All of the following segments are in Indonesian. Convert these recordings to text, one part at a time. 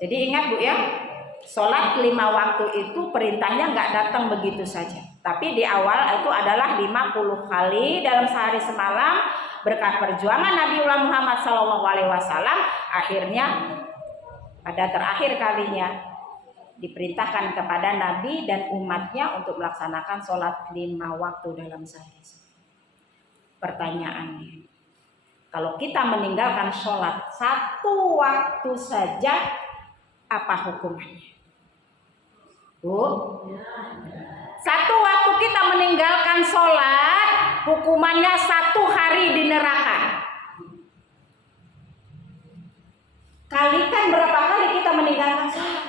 Jadi ingat Bu ya, sholat 5 waktu itu perintahnya nggak datang begitu saja. Tapi di awal itu adalah 50 kali dalam sehari semalam. Berkat perjuangan Nabiullah Muhammad SAW, akhirnya pada terakhir kalinya diperintahkan kepada Nabi dan umatnya untuk melaksanakan sholat 5 waktu dalam sehari. Pertanyaannya, kalau kita meninggalkan sholat 1 waktu saja, apa hukumannya? Bu, 1 waktu kita meninggalkan sholat, hukumannya 1 hari di neraka. Kalikan berapa kali kita meninggalkan sholat.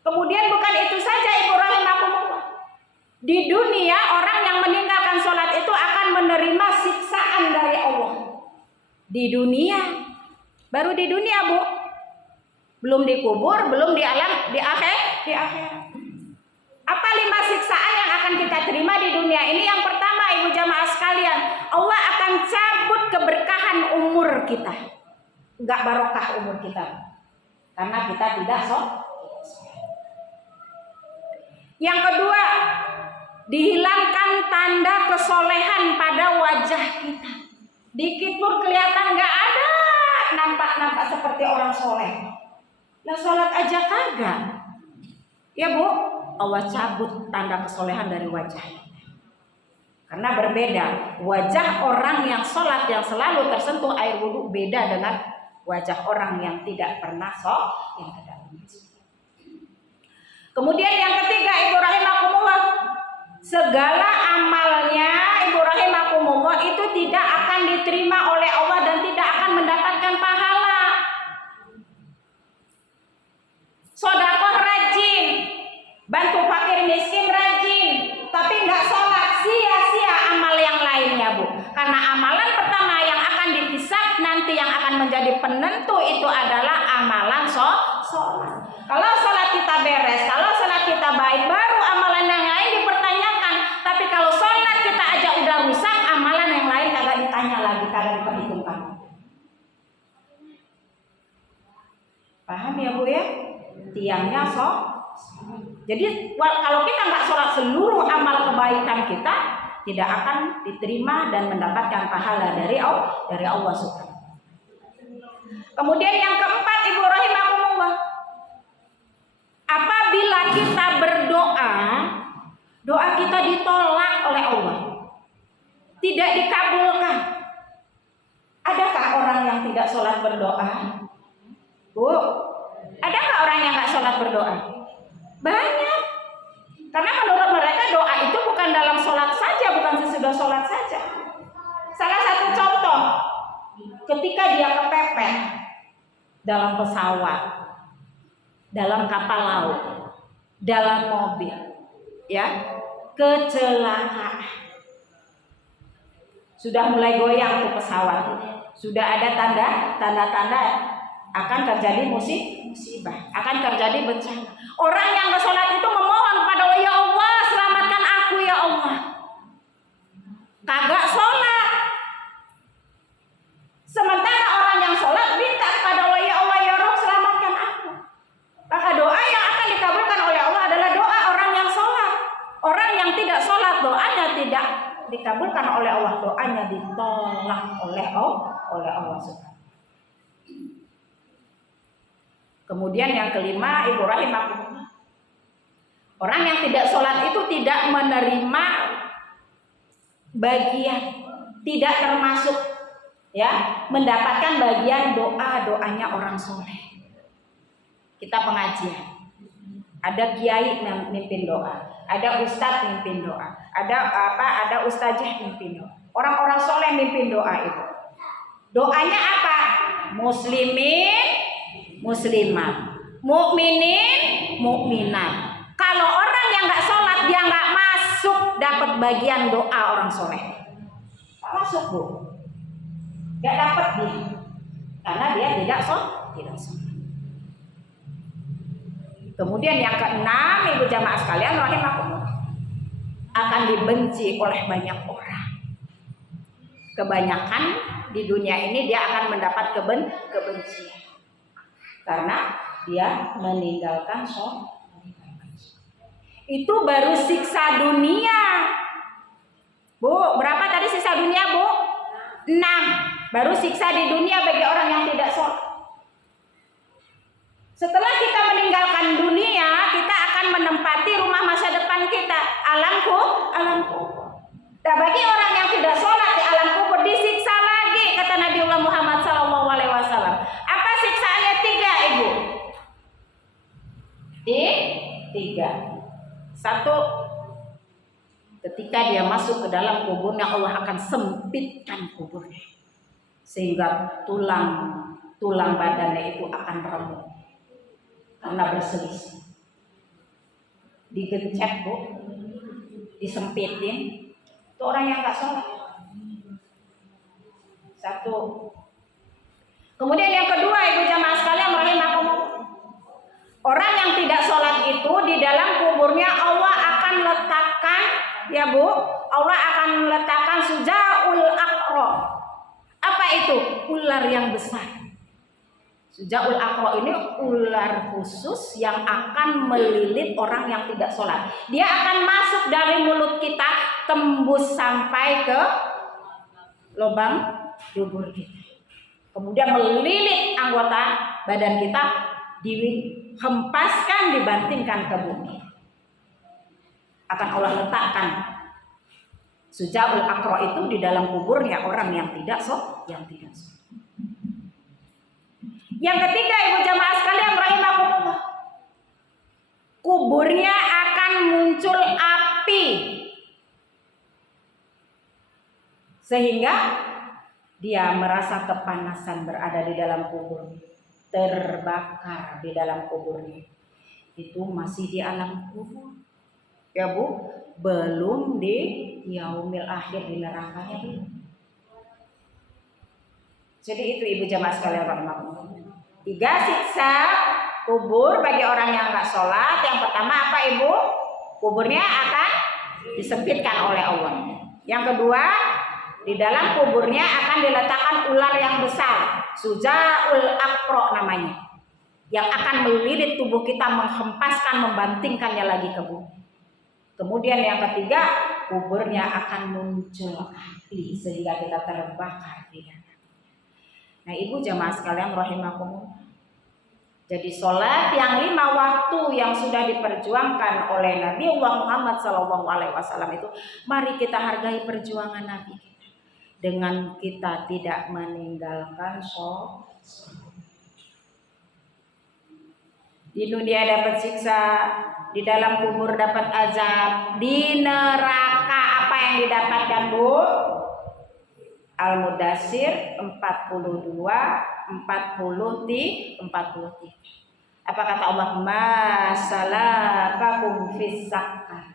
Kemudian bukan itu saja, Ibu rahimakumullah. Di dunia orang yang meninggalkan sholat itu akan menerima siksaan dari Allah. Di dunia, baru di dunia Bu, belum dikubur, belum di alam, di akhirat. Apa 5 siksaan yang akan kita terima di dunia ini? Yang pertama, Ibu jamaah sekalian, Allah akan cabut keberkahan umur kita. Enggak barokah umur kita, karena kita tidak sholat. Yang kedua, dihilangkan tanda kesolehan pada wajah kita. Dikit pun kelihatan nggak ada nampak seperti orang soleh. Lah sholat aja kagak. Ya Bu, Allah cabut tanda kesolehan dari wajah. Karena berbeda, wajah orang yang sholat yang selalu tersentuh air wudhu beda dengan wajah orang yang tidak pernah sholat. Kemudian yang ketiga, Ibu rahimakumullah, segala amalnya Ibu rahimakumullah itu tidak akan diterima oleh Allah dan tidak akan mendapatkan pahala. Sedekah rajin, bantu fakir miskin rajin, tapi nggak sholat, sia-sia amal yang lainnya Bu. Karena amalan pertama yang akan dihisab nanti yang akan menjadi penentu itu adalah amalan sholat. Kalau sholat kita beres, kalau sholat kita baik, baru amalan yang lain dipertanyakan. Tapi kalau sholat kita aja udah rusak, amalan yang lain kagak ditanya lagi, kagak diperhitungkan. Paham ya Bu ya? Tiangnya Jadi kalau kita nggak sholat, seluruh amal kebaikan kita tidak akan diterima dan mendapatkan pahala dari Allah Subhanahu. Kemudian yang keempat, Ibu rahimakumullah, apabila kita berdoa, doa kita ditolak oleh Allah, tidak dikabulkan. Adakah orang yang tidak sholat berdoa? Bu, adakah orang yang nggak sholat berdoa? Banyak. Karena menurut mereka doa itu bukan dalam sholat saja, bukan sesudah sholat saja. Salah satu contoh, ketika dia kepepet dalam pesawat, dalam kapal laut, dalam mobil, ya, kecelakaan, sudah mulai goyang tuh pesawat, sudah ada tanda-tanda akan terjadi musibah, akan terjadi bencana. Orang yang nggak sholat itu memohon kepada Allah, ya Allah selamatkan aku ya Allah. Kagak sholat. Sementara orang yang sholat minta kepada Allah, ya Allah ya Rabb selamatkan aku. Maka doa yang akan dikabulkan oleh Allah adalah doa orang yang sholat. Orang yang tidak sholat doanya tidak dikabulkan oleh Allah, doanya ditolak oleh Allah Subhanahu. Kemudian yang kelima, Ibu rahimakumullah, orang yang tidak sholat itu tidak menerima bagian, tidak termasuk ya mendapatkan bagian doanya orang soleh. Kita pengajian, ada kiai mimpin doa, ada ustadz mimpin doa, ada ustazah mimpin doa, orang-orang soleh mimpin doa itu. Doanya apa? Muslimin, muslimat, mukminin, mukminat. Kalau orang yang nggak sholat, dia nggak masuk dapat bagian doa orang soleh. Nggak masuk Bu, nggak dapat dia, karena dia tidak sholat. Kemudian yang keenam, Ibu jamaah sekalian rahimakumullah, akan dibenci oleh banyak orang. Kebanyakan di dunia ini dia akan mendapat kebencian karena dia meninggalkan sholat. Itu baru siksa dunia. Bu, berapa tadi siksa dunia, Bu? 6. Baru siksa di dunia bagi orang yang tidak sholat. Setelah kita meninggalkan dunia, kita akan menempati rumah masa depan kita, alam kubur. Nah, bagi orang yang tidak sholat di alam kubur disiksa lagi, kata Nabi Muhammad SAW. Apa siksaannya? 3, Ibu. 3. 1, ketika dia masuk ke dalam kuburnya, Allah akan sempitkan kuburnya sehingga tulang badannya itu akan remuk karena berselisih. Digencet, Bu, disempitin. Itu orang yang nggak sholat. 1. Kemudian yang kedua, Ibu jamaah sekalian rahimakumullah, orang yang tidak sholat itu di dalam kuburnya Allah akan letakkan, ya Bu, Allah akan letakkan sujaul aqra. Apa itu? Ular yang besar. Sujaul aqra ini ular khusus yang akan melilit orang yang tidak sholat. Dia akan masuk dari mulut kita, tembus sampai ke lubang dubur kita. Kemudian melilit anggota badan kita, dihempaskan, dibantingkan ke bumi. Akan Allah letakkan sujaul aqra itu di dalam kuburnya orang yang tidak sholat. Yang ketiga, Ibu jamaah sekalian rahimakumullah, kuburnya akan muncul api sehingga dia merasa kepanasan berada di dalam kubur, terbakar di dalam kuburnya. Itu masih di alam kubur, ya Bu, belum di yaumil akhir di nerakanya dulu. Jadi itu Ibu jamaah sekalian rahimakumullah, 3 siksa kubur bagi orang yang nggak sholat. Yang pertama apa, Ibu? Kuburnya akan disempitkan oleh Allah. Yang kedua, di dalam kuburnya akan diletakkan ular yang besar, sujaul aqra namanya, yang akan melilit tubuh kita, menghempaskan, membantingkannya lagi ke bumi. Kemudian yang ketiga, kuburnya akan muncul api sehingga kita terbakar di dalam. Nah, Ibu jamaah sekalian rahimakumullah, jadi sholat yang 5 waktu yang sudah diperjuangkan oleh Nabi Muhammad SAW itu, mari kita hargai perjuangan Nabi kita dengan kita tidak meninggalkan sholat. Di dunia dapat siksa, di dalam kubur dapat azab, di neraka apa yang didapatkan, Bu? Al-Mudassir 42, 43. Apa kata Allah? Masalakakum fis saqar.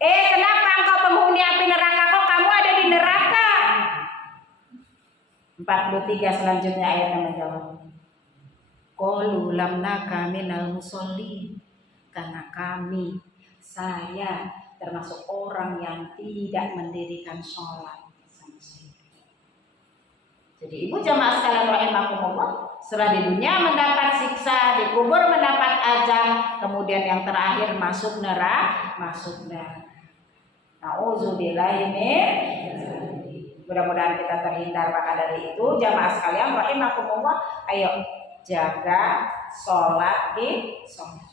Kenapa engkau penghuni api neraka, kok kamu ada di neraka? 43 selanjutnya ayatnya menjawab. Qalu lam naka minal musallin. Karena saya termasuk orang yang tidak mendirikan sholat. Jadi Ibu jamaah sekalian rahimakumullah, setelah di dunia mendapat siksa, di kubur mendapat azab, kemudian yang terakhir masuk neraka. Nauzubillahi min. Mudah-mudahan kita terhindar maka dari itu. Jamaah sekalian rahimakumullah, ayo jaga sholat di sholat.